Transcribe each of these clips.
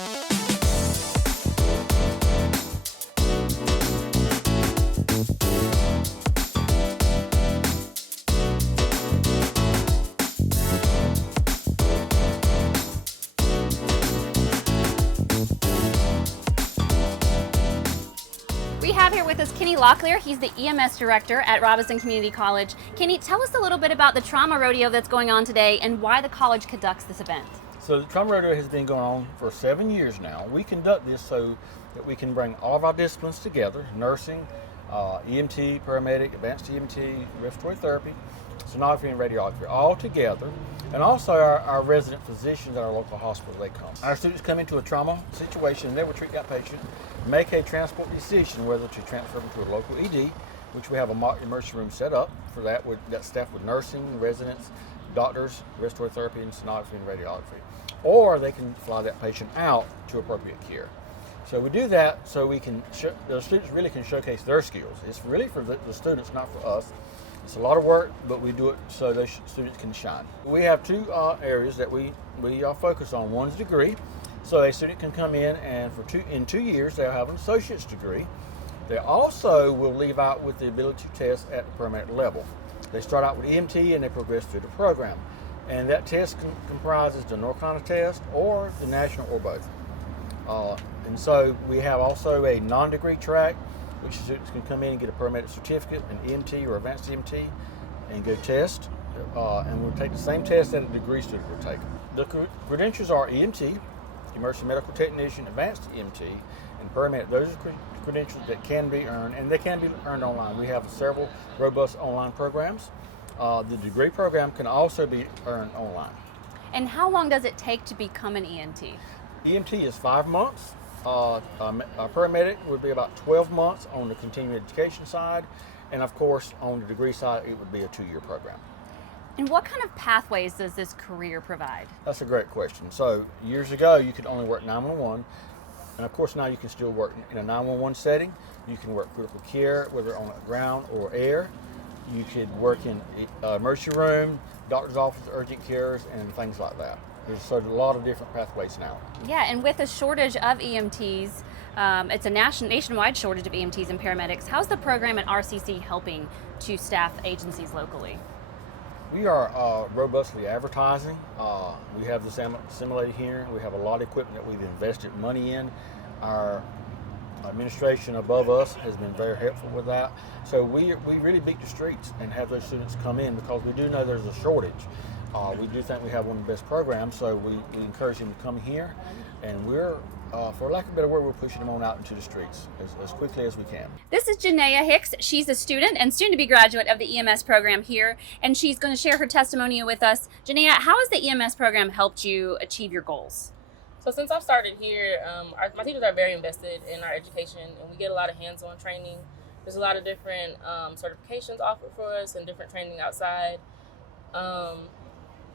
We have here with us Kenny Locklear. He's the EMS director at Robinson Community College. Kenny, tell us a little bit about the trauma rodeo that's going on today and why the college conducts this event. So the trauma rodeo has been going on for 7 years now. We conduct this so that we can bring all of our disciplines together: nursing, EMT, paramedic, advanced EMT, respiratory therapy, sonography, and radiography, all together. And also our resident physicians at our local hospital, they come. Our students come into a trauma situation and they will treat that patient, make a transport decision whether to transfer them to a local ED, which we have a mock emergency room set up for that, with that staff with nursing, residents, doctors, respiratory therapy, and sonography and radiography. Or they can fly that patient out to appropriate care. So we do that so we can, the students really can showcase their skills. It's really for the students, not for us. It's a lot of work, but we do it so the students can shine. We have two areas that we focus on. One's degree, so a student can come in and in 2 years they'll have an associate's degree. They also will leave out with the ability to test at the paramedic level. They start out with EMT and they progress through the program. And that test comprises the North Carolina test or the national or both. And so we have also a non-degree track, which students can come in and get a paramedic certificate, an EMT or advanced EMT, and go test. And we'll take the same test that a degree student will take. The credentials are EMT, emergency medical technician, advanced EMT, and paramedic. Those are credentials that can be earned, and they can be earned online. We have several robust online programs. The degree program can also be earned online. And how long does it take to become an EMT? EMT is 5 months. A paramedic would be about 12 months on the continuing education side, and of course on the degree side it would be a 2-year program. And what kind of pathways does this career provide? That's a great question. So years ago you could only work 911, and of course now you can still work in a 911 setting. You can work critical care, whether on the ground or air. You could work in emergency room, doctor's office, urgent cares, and things like that. There's a lot of different pathways now. Yeah, and with a shortage of EMTs, it's a nationwide shortage of EMTs and paramedics. How's the program at RCC helping to staff agencies locally? We are robustly advertising. We have the simulator here. We have a lot of equipment that we've invested money in. Our administration above us has been very helpful with that. So we really beat the streets and have those students come in because we do know there's a shortage. We do think we have one of the best programs, so we encourage them to come here, and we're, for lack of a better word, we're pushing them on out into the streets as quickly as we can. This is Janaea Hicks. She's a student and soon-to-be graduate of the EMS program here, and she's going to share her testimonial with us. Janaea, how has the EMS program helped you achieve your goals? So since I've started here, my teachers are very invested in our education, and we get a lot of hands-on training. There's a lot of different certifications offered for us and different training outside.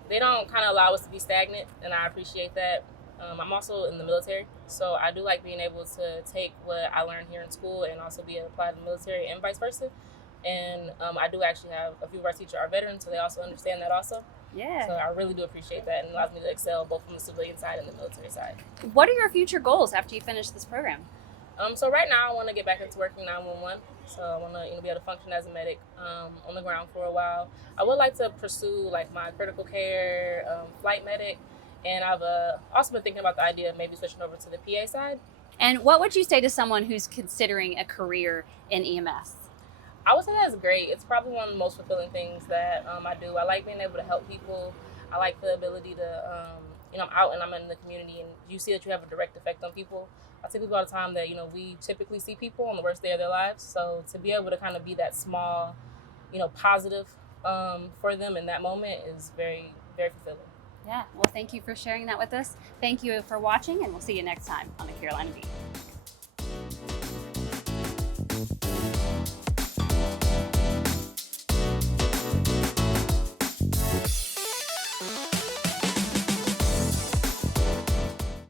They don't kind of allow us to be stagnant, and I appreciate that. I'm also in the military, so I do like being able to take what I learned here in school and also be able to apply to the military and vice versa. And I do actually have a few of our teachers are veterans, so they also understand that also. Yeah. So I really do appreciate that, and it allows me to excel both from the civilian side and the military side. What are your future goals after you finish this program? So right now I want to get back into working 911. So I want to be able to function as a medic on the ground for a while. I would like to pursue like my critical care, flight medic, and I've also been thinking about the idea of maybe switching over to the PA side. And what would you say to someone who's considering a career in EMS? I would say that's great. It's probably one of the most fulfilling things that I do. I like being able to help people. I like the ability to, I'm out and I'm in the community and you see that you have a direct effect on people. I tell people all the time that, we typically see people on the worst day of their lives. So to be able to kind of be that small, positive for them in that moment is very, very fulfilling. Yeah, well, thank you for sharing that with us. Thank you for watching, and we'll see you next time on the Carolina Beat.